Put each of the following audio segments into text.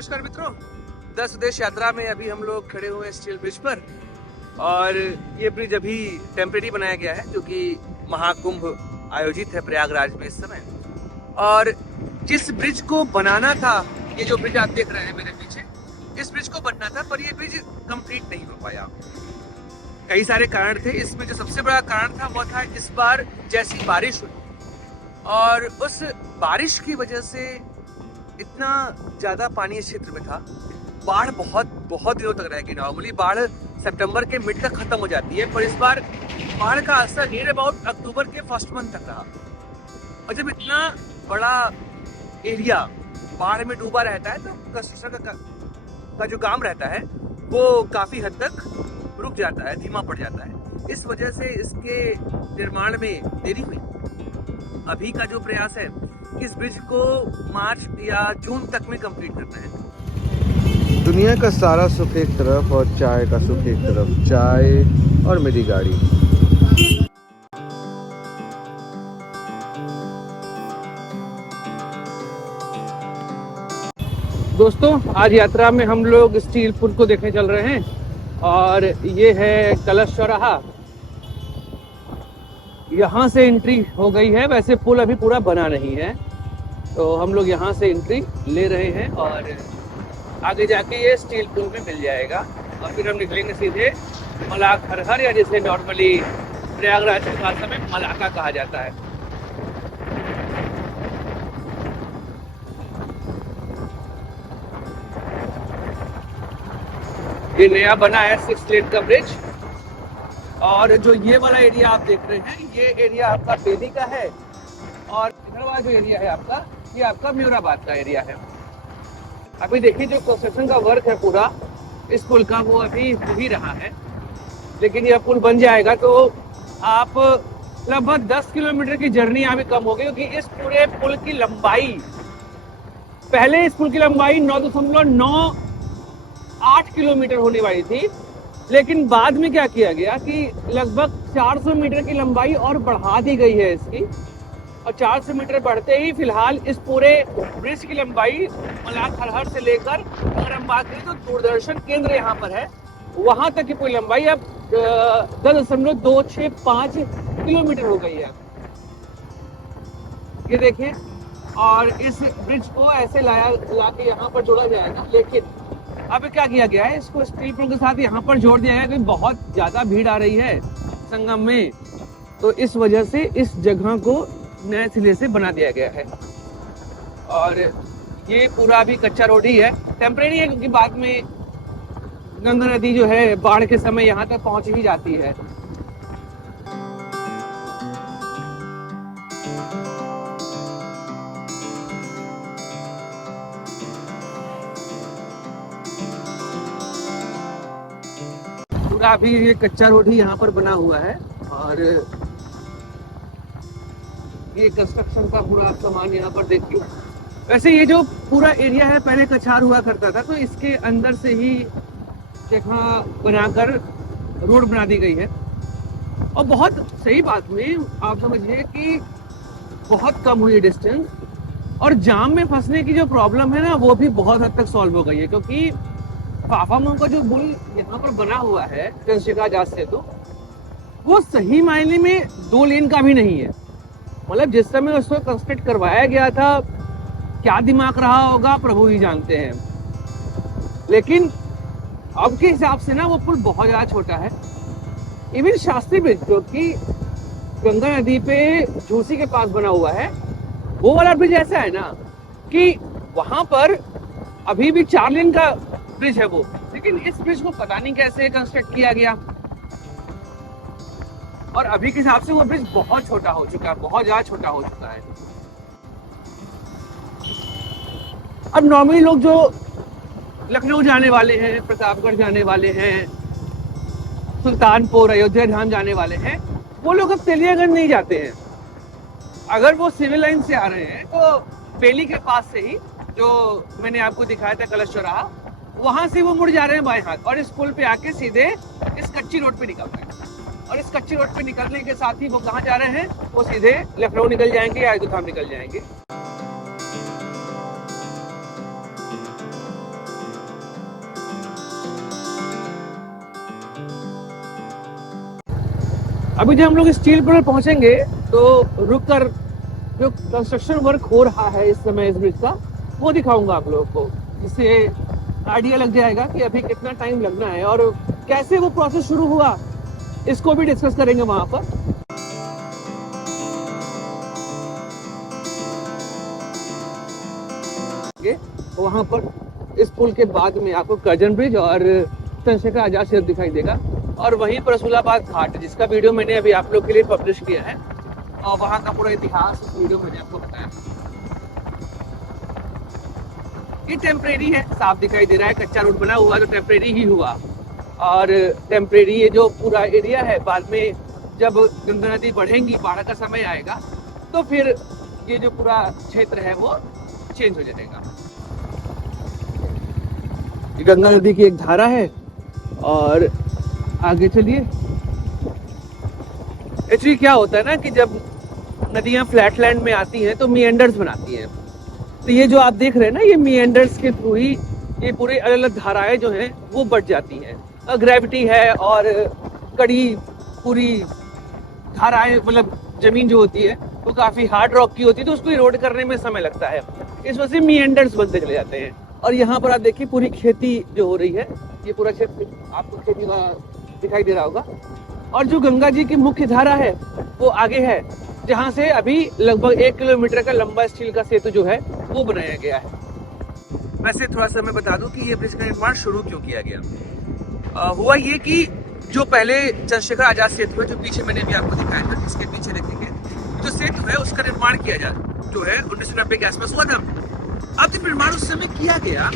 नमस्कार मित्रों, 10 देश यात्रा में अभी हम लोग खड़े हुए हैं स्टील ब्रिज पर। और ये ब्रिज अभी टेम्परेरी बनाया गया है क्योंकि महाकुंभ आयोजित है प्रयागराज में इस समय। और जिस ब्रिज को बनाना था, ये जो ब्रिज आप देख रहे हैं मेरे पीछे, इस ब्रिज को बनना था पर ये ब्रिज कंप्लीट नहीं हो पाया। कई सारे कारण थे, इसमें जो सबसे बड़ा कारण था वो था इस बार जैसी बारिश हुई, और उस बारिश की वजह से इतना ज्यादा पानी इस क्षेत्र में था। बाढ़ बहुत दिनों तक रहेगी। नॉर्मली बाढ़ सितंबर के मिड तक खत्म हो जाती है, पर इस बार बाढ़ का असर नियर अबाउट अक्टूबर के फर्स्ट मंथ तक रहा। और जब इतना बड़ा एरिया बाढ़ में डूबा रहता है तो कंस्ट्रक्शन का जो काम रहता है वो काफी हद तक रुक जाता है, धीमा पड़ जाता है। इस वजह से इसके निर्माण में देरी हुई। अभी का जो प्रयास है, इस ब्रिज को मार्च या जून तक में कंप्लीट करना है। दुनिया का सारा सुख एक तरफ और चाय का सुख एक तरफ, चाय और मेरी गाड़ी। दोस्तों, आज यात्रा में हम लोग स्टील पुल को देखने चल रहे हैं और ये है कलश चौराहा। यहाँ से एंट्री हो गई है, वैसे पुल अभी पूरा बना नहीं है, तो हम लोग यहाँ से एंट्री ले रहे हैं और आगे जाके ये स्टील पुल में मिल जाएगा। और फिर हम निकलेंगे सीधे मलाखरहर, या जिसे नॉर्मली प्रयागराज की भाषा में मलाका कहा जाता है। ये नया बना है 6 लेन का ब्रिज। और जो ये वाला एरिया आप देख रहे हैं, ये एरिया आपका बेली का है, और इधर वाला जो एरिया है आपका, ये आपका म्यूराबाद का एरिया है। अभी देखिए जो कंस्ट्रक्शन का वर्क है पूरा इस पुल का, वो अभी हो ही रहा है। लेकिन यह पुल बन जाएगा तो आप लगभग 10 किलोमीटर की जर्नी यहाँ भी कम होगी, क्योंकि इस पूरे पुल की लंबाई, पहले इस पुल की लंबाई 9.98 किलोमीटर होने वाली थी। लेकिन बाद में क्या किया गया कि लगभग 400 मीटर की लंबाई और बढ़ा दी गई है इसकी। और 400 मीटर बढ़ते ही फिलहाल इस पूरे ब्रिज की लंबाई मलाखरहर से लेकर, अगर हम बात करें तो दूरदर्शन केंद्र यहाँ पर है, वहां तक की पूरी लंबाई अब 10.265 किलोमीटर हो गई है। ये देखिए, और इस ब्रिज को ऐसे लाके यहाँ पर जोड़ा जाएगा। लेकिन अब क्या किया गया है, इसको स्टील पुल के साथ यहाँ पर जोड़ दिया गया, क्योंकि बहुत ज्यादा भीड़ आ रही है संगम में, तो इस वजह से इस जगह को नए सिरे से बना दिया गया है। और ये पूरा भी कच्चा रोड ही है, टेम्परेरी है, क्योंकि बाद में गंगा नदी जो है बाढ़ के समय यहाँ तक पहुंच ही जाती है। पूरा अभी ये कच्चा रोड ही यहाँ पर बना हुआ है, और ये कंस्ट्रक्शन का पूरा सामान यहाँ पर देखिए। वैसे ये जो पूरा एरिया है पहले कछार हुआ करता था, तो इसके अंदर से ही जगह बनाकर रोड बना दी गई है। और बहुत सही बात में आप समझिए कि बहुत कम हुई डिस्टेंस, और जाम में फंसने की जो प्रॉब्लम है ना, वो भी बहुत हद तक सॉल्व हो गई है। क्योंकि फाफामऊ का जो पुल यहाँ पर बना हुआ है चंद्रशेखर आजाद सेतु, वो सही मायने में 2 लेन का भी नहीं है। मतलब जिस समय उसको कंस्ट्रक्ट करवाया गया था, क्या दिमाग रहा होगा प्रभु ही जानते हैं। लेकिन अब के हिसाब से ना वो पुल बहुत ज्यादा छोटा है। इवन शास्त्री ब्रिज जो कि गंगा नदी पे झूसी के पास बना हुआ है, वो वाला ब्रिज ऐसा है ना कि वहां पर अभी भी 4 लेन का ब्रिज है वो, लेकिन इस ब्रिज को पता नहीं कैसे कंस्ट्रक्ट किया गया, और अभी के हिसाब से वो ब्रिज बहुत छोटा हो चुका है, बहुत ज्यादा छोटा हो चुका है। अब नॉर्मली लोग जो लखनऊ जाने वाले हैं, प्रतापगढ़ जाने वाले हैं, सुल्तानपुर, अयोध्या धाम जाने वाले हैं, वो लोग अब तेलियागंज नहीं जाते हैं। अगर वो सिविल लाइन से आ रहे हैं तो बेली के पास से ही, जो मैंने आपको दिखाया था कलश चौराहा, वहां से वो मुड़ जा रहे हैं बाएं हाथ, और इस पुल पे आके सीधे इस कच्ची रोड पे निकल रहे हैं। और इस कच्ची रोड पे निकलने के साथ ही वो कहाँ जा रहे हैं, वो सीधे लखनऊ निकल जाएंगे या अयोध्या धाम निकल जाएंगे। अभी जब हम लोग स्टील पर पहुंचेंगे तो रुक कर जो कंस्ट्रक्शन वर्क हो रहा है इस समय इस ब्रिज का वो दिखाऊंगा आप लोगों को, जिससे आइडिया लग जाएगा कि अभी कितना टाइम लगना है और कैसे वो प्रोसेस शुरू हुआ, इसको भी डिस्कस करेंगे वहां पर। वहां पर इस पुल के बाद में आपको कर्जन ब्रिज और चंद्रशेखर आजाद सेतु दिखाई देगा और वहीं पर रसूलाबाद घाट, जिसका वीडियो मैंने अभी आप लोग के लिए पब्लिश किया है और वहां का पूरा इतिहास इस वीडियो मैंने आपको बताया। ये टेम्परेरी है, साफ दिखाई दे रहा है, कच्चा रोड बना हुआ तो टेम्परेरी ही हुआ और टेम्परेरी ये जो पूरा एरिया है, बाद में जब गंगा नदी बढ़ेंगी, बाढ़ का समय आएगा तो फिर ये जो पूरा क्षेत्र है वो चेंज हो जाएगा। गंगा नदी की एक धारा है और आगे चलिए। एक्चुअली क्या होता है ना कि जब नदियां फ्लैटलैंड में आती हैं तो मीएंडर्स बनाती हैं, तो ये जो आप देख रहे हैं ना, ये मीएंडर्स के थ्रू ही ये पूरी अलग अलग धाराएं जो हैं वो बढ़ जाती हैं। ग्रेविटी है और कड़ी पूरी धाराएं, मतलब जमीन जो होती है वो काफी हार्ड रॉक की होती है तो उसको इरोड करने में समय लगता है, इस वजह से मीएंडर्स बनते चले जाते हैं। और यहाँ पर आप देखिए पूरी खेती जो हो रही है, ये पूरा क्षेत्र आपको खेती का दिखाई दे रहा होगा। और जो गंगा जी की मुख्य धारा है वो आगे है, जहाँ से अभी लगभग 1 किलोमीटर का लंबा स्टील का सेतु जो है वो बनाया गया है। वैसे थोड़ा सा मैं बता दूं कि ये ब्रिज का निर्माण शुरू क्यों किया गया। हुआ ये कि जो पहले चंद्रशेखर आजाद सेतु है, जो पीछे मैंने भी आपको दिखाया था, इसके पीछे देखेंगे जो सेतु है उसका निर्माण किया जो है 1990 के आसपास हुआ था। अब जब निर्माण उस समय किया गया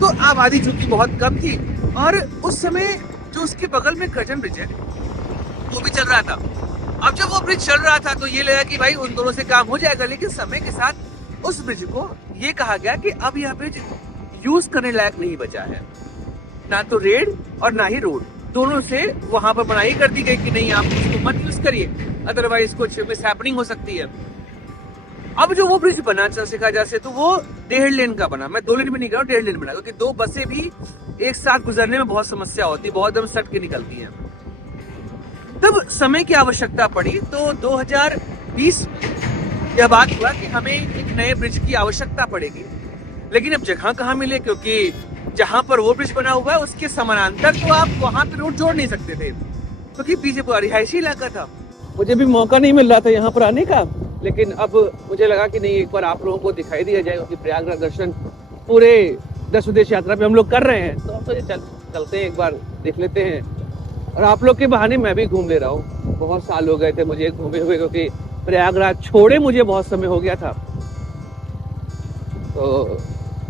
तो आबादी चूंकि बहुत कम थी और उस समय जो उसके बगल में कर्जन ब्रिज है वो भी चल रहा था। अब जब वो ब्रिज चल रहा था तो ये लगा कि भाई उन दोनों से काम हो जाएगा, लेकिन समय के साथ उस ब्रिज को ये कहा गया कि अब यह ब्रिज यूज करने लायक नहीं बचा है, ना तो रेल और ना ही रोड, दोनों से वहां पर मनाही कर दी गई कि नहीं आप उसको मत यूज करिए, अदरवाइज कुछ मिस हैपनिंग हो सकती है। अब जो वो ब्रिज बना चंद्रशेखर आजाद से, तो वो 1.5 लेन का बना, मैं 2 लेन में नहीं कह रहा हूँ, 1.5 लेन बना, क्योंकि 2 बसें भी एक साथ गुजरने में बहुत समस्या होती है, बहुत दम सट के निकलती है। तब समय की आवश्यकता पड़ी तो 2020 में यह बात हुआ कि हमें एक नए ब्रिज की आवश्यकता पड़ेगी, लेकिन अब जगह कहाँ मिले, क्योंकि जहां पर वो ब्रिज बना हुआ है उसके समानांतर तो आप वहां पे रोड जोड़ नहीं सकते थे, क्योंकि पीछे पूरा रिहायशी इलाका था। मुझे भी मौका नहीं मिल रहा था यहाँ पर आने का, लेकिन अब मुझे लगा कि नहीं, एक बार आप लोगों को दिखाई दिया जाए, क्योंकि प्रयागराज दर्शन पूरे 10 विदेश यात्रा पे हम लोग कर रहे हैं, तो चलते हैं, एक बार देख लेते हैं। और आप लोग के बहाने मैं भी घूम ले रहा हूँ, बहुत साल हो गए थे मुझे घूमे हुए, क्योंकि प्रयागराज छोड़े मुझे बहुत समय हो गया था। तो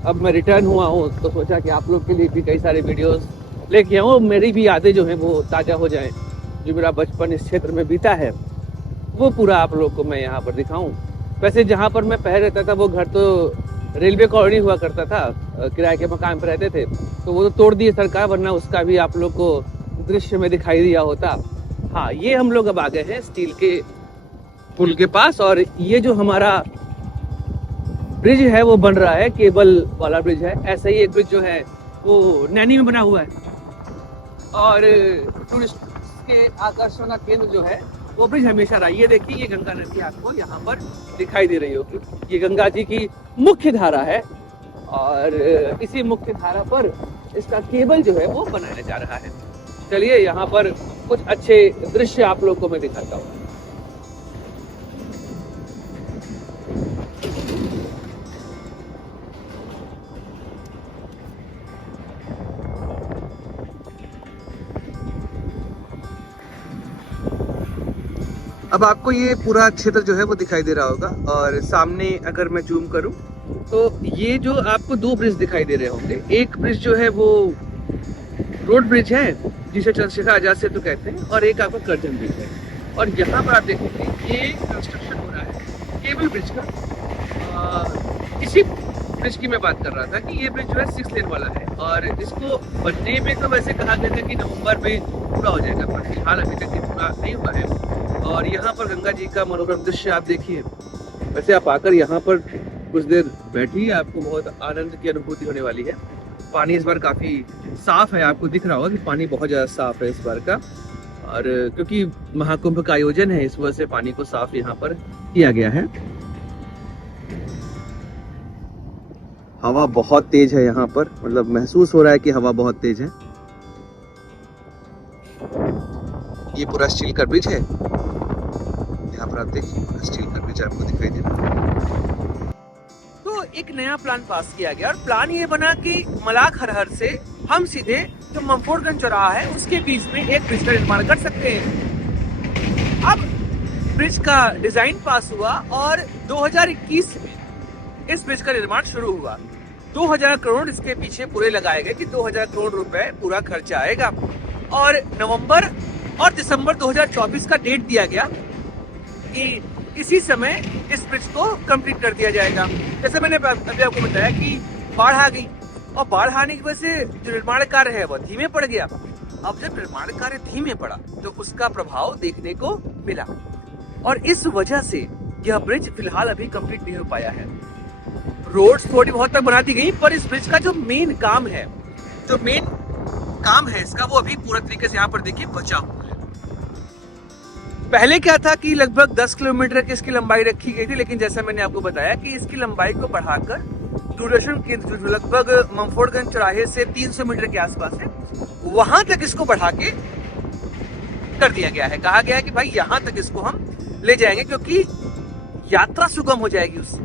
अब मैं रिटर्न हुआ हूँ तो सोचा कि आप लोग के लिए भी कई सारे वीडियोस लेके आऊँ, मेरी भी यादें जो हैं वो ताज़ा हो जाएं, जो मेरा बचपन इस क्षेत्र में बीता है वो पूरा आप लोग को मैं यहाँ पर दिखाऊं। वैसे जहाँ पर मैं पहले रहता था वो घर तो रेलवे कॉलोनी हुआ करता था, किराए के मकान पर रहते थे, तो वो तो तोड़ दिए सरकार, वरना उसका भी आप लोग को दृश्य में दिखाई दिया होता। हाँ, ये हम लोग अब आ गए हैं स्टील के पुल के पास, और ये जो हमारा ब्रिज है वो बन रहा है, केबल वाला ब्रिज है। ऐसा ही एक ब्रिज जो है वो नैनी में बना हुआ है, और टूरिस्ट के आकर्षण का केंद्र जो है वो ब्रिज हमेशा रहा। ये देखिए, ये गंगा नदी आपको यहाँ पर दिखाई दे रही होगी, ये गंगा जी की मुख्य धारा है, और इसी मुख्य धारा पर इसका केबल जो है वो बनाया जा रहा है। चलिए यहाँ पर कुछ अच्छे दृश्य आप लोग को मैं दिखाता हूँ। अब आपको ये पूरा क्षेत्र जो है वो दिखाई दे रहा होगा, और सामने अगर मैं जूम करूं तो ये जो आपको 2 ब्रिज दिखाई दे रहे होंगे, एक ब्रिज जो है वो रोड ब्रिज है जिसे चंद्रशेखर आजाद सेतु कहते हैं, और एक आपका कर्जन ब्रिज है। और यहाँ पर आप देखेंगे ये कंस्ट्रक्शन हो रहा है केबल ब्रिज का। इसी ब्रिज की मैं बात कर रहा था कि ये ब्रिज जो है 6 लेन वाला है, और इसको बनने में तो वैसे कहा गया था कि नवंबर में पूरा हो जाएगा, पर फिलहाल अभी तक पूरा नहीं हुआ है। और यहाँ पर गंगा जी का मनोरम दृश्य आप देखिए। वैसे आप आकर यहाँ पर कुछ देर बैठिए, आपको बहुत आनंद की अनुभूति होने वाली है। पानी इस बार काफी साफ है, आपको दिख रहा होगा कि पानी बहुत ज्यादा साफ है इस बार का। और क्योंकि महाकुंभ का आयोजन है इस वजह से पानी को साफ यहाँ पर किया गया है। हवा बहुत तेज है यहाँ पर, मतलब महसूस हो रहा है कि हवा बहुत तेज है। ये पूरा स्टील का ब्रिज है, यहाँ पर आप देखिए पूरा स्टील का ब्रिज आपको दिखाई दे रहा है। तो एक नया प्लान पास किया गया और प्लान ये बना कि मलाख हरहर से हम सीधे जो मंफोर्डगंज चौराहा है उसके बीच में एक ब्रिज का निर्माण कर सकते हैं। अब ब्रिज का डिजाइन पास हुआ और 2021 में इस ब्रिज का निर्माण शुरू हुआ। 2000 करोड़ इसके पीछे पूरे लगाए गए कि 2000 करोड़ रुपए पूरा खर्चा आएगा और नवंबर और दिसंबर 2024 का डेट दिया गया कि इसी समय इस ब्रिज को कंप्लीट कर दिया जाएगा। जैसे मैंने अभी आपको बताया कि बाढ़ आ गई और बाढ़ आने की वजह से जो निर्माण कार्य है वह धीमे पड़ गया। अब जब निर्माण कार्य धीमे पड़ा तो उसका प्रभाव देखने को मिला और इस वजह से यह ब्रिज फिलहाल अभी कंप्लीट नहीं हो पाया है। रोड्स थोड़ी बहुत तक बना दी गई पर इस ब्रिज का जो मेन काम है, इसका वो अभी पूरा तरीके से यहाँ पर देखिए बचा हुआ है। पहले क्या था कि लगभग 10 किलोमीटर की इसकी लंबाई रखी गई थी, लेकिन जैसा मैंने आपको बताया कि इसकी लंबाई को बढ़ाकर दूरदर्शन केंद्र जो लगभग मंफोर्डगंज चौराहे से 300 मीटर के आसपास है वहां तक इसको बढ़ा के कर दिया गया है। कहा गया है कि भाई यहाँ तक इसको हम ले जाएंगे क्योंकि यात्रा सुगम हो जाएगी उससे।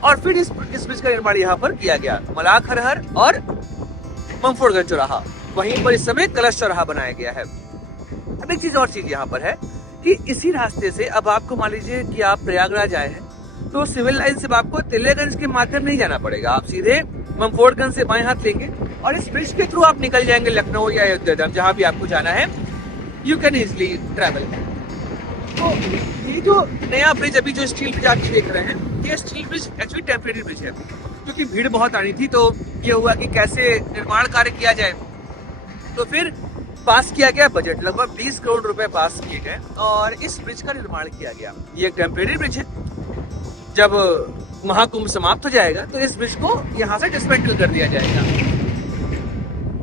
और फिर इस ब्रिज का निर्माण यहाँ पर किया गया, मलाख हरहर और मंफोर्डगंज चौराहा, वहीं पर इस समय कलश चौराहा बनाया गया है। अब एक चीज यहाँ पर है कि इसी रास्ते से अब आपको मान लीजिए कि आप प्रयागराज आए हैं तो सिविल लाइन से आपको तिलेगंज के माध्यम नहीं जाना पड़ेगा, आप सीधे मंफोर्डगंज से बाएं हाथ लेंगे और इस ब्रिज के थ्रू आप निकल जाएंगे लखनऊ या अयोध्या, जहां भी आपको जाना है यू कैन इजिली ट्रैवल। तो ये जो नया ब्रिज अभी जो स्टील ब्रिज आप देख रहे हैं, ये steel bridge actually temporary bridge है क्योंकि भीड़ बहुत आनी थी तो ये हुआ कि कैसे निर्माण कार्य किया जाए। तो फिर पास किया गया बजट, लगभग 20 करोड़ रुपए पास किए गए और इस ब्रिज का निर्माण किया गया। ये एक टेम्परेरी ब्रिज है, जब महाकुंभ समाप्त हो जाएगा तो इस ब्रिज को यहाँ से डिसमेंटल कर दिया जाएगा।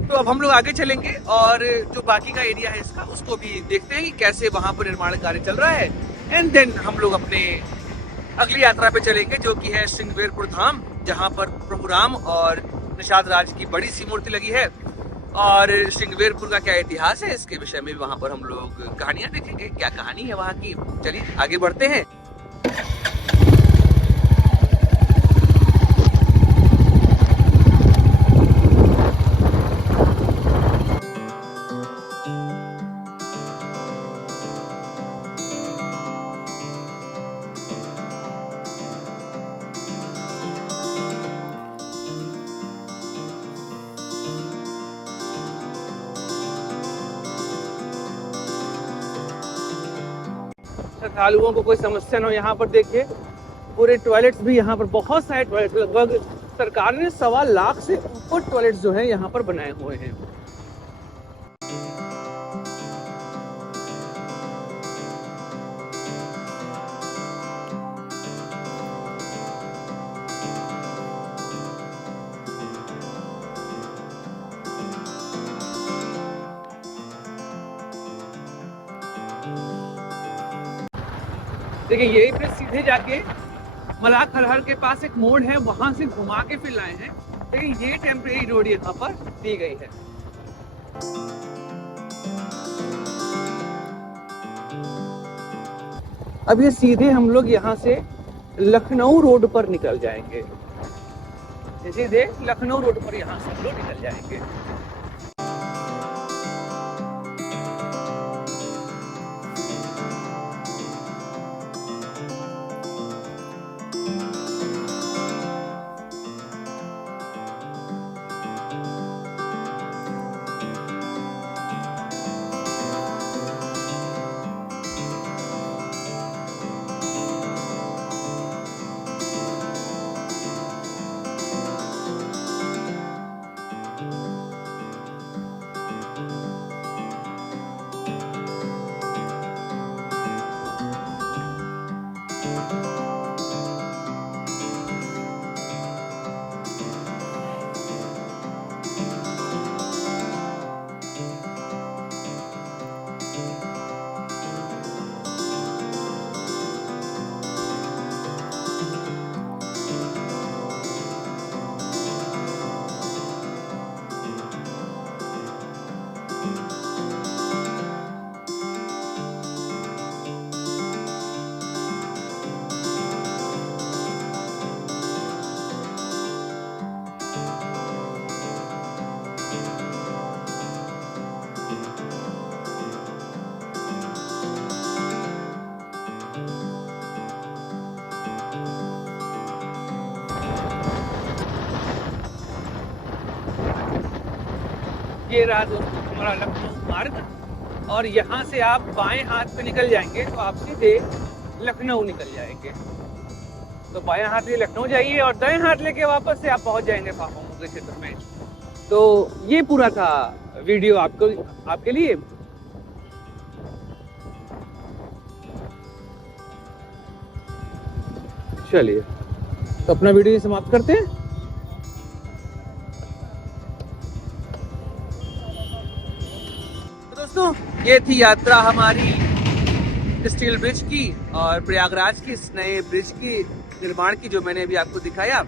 तो अब हम लोग आगे चलेंगे और जो बाकी का एरिया है इसका उसको भी देखते हैं कि कैसे वहां पर निर्माण कार्य चल रहा है एंड देन हम लोग अपने अगली यात्रा पे चलेंगे जो कि है श्रृंगवेरपुर धाम, जहाँ पर प्रभु राम और निषाद राज की बड़ी सी मूर्ति लगी है। और श्रृंगवेरपुर का क्या इतिहास है इसके विषय में वहां पर हम लोग कहानियां देखेंगे, क्या कहानी है वहां की। चलिए आगे बढ़ते हैं। श्रद्धालुओं को कोई समस्या न हो, यहाँ पर देखिए पूरे टॉयलेट्स भी, यहाँ पर बहुत सारे टॉयलेट्स, लगभग सरकार ने 1.25 लाख से ऊपर टॉयलेट्स जो है यहाँ पर बनाए हुए हैं। देखिए यही पे सीधे जाके मलाख हरहर के पास एक मोड़ है, वहां से घुमा के फिर लाए हैं। लेकिन ये टेम्परेरी रोड यहाँ पर दी गई है। अब ये सीधे हम लोग यहाँ से लखनऊ रोड पर निकल जाएंगे, सीधे लखनऊ रोड पर यहाँ से हम लोग निकल जाएंगे। ये रहा दोस्तों हमारा लखनऊ मार्ग, और यहाँ से आप बाएं हाथ पे निकल जाएंगे तो आप सीधे लखनऊ निकल जाएंगे। तो बाएं हाथ लिए लखनऊ जाइए और दाएं हाथ लेके वापस से आप पहुंच जाएंगे फाफामऊ के क्षेत्र में। तो ये पूरा था वीडियो आपके लिए। चलिए तो अपना वीडियो समाप्त करते हैं। तो दोस्तों ये थी यात्रा हमारी स्टील ब्रिज की और प्रयागराज की इस नए ब्रिज की निर्माण की, जो मैंने अभी आपको दिखाया।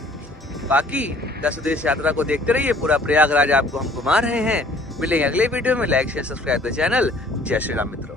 बाकी दस देश यात्रा को देखते रहिए, पूरा प्रयागराज आपको हम घुमा रहे हैं। मिलेंगे अगले वीडियो में। Like share subscribe the channel. जय श्री राम मित्रों।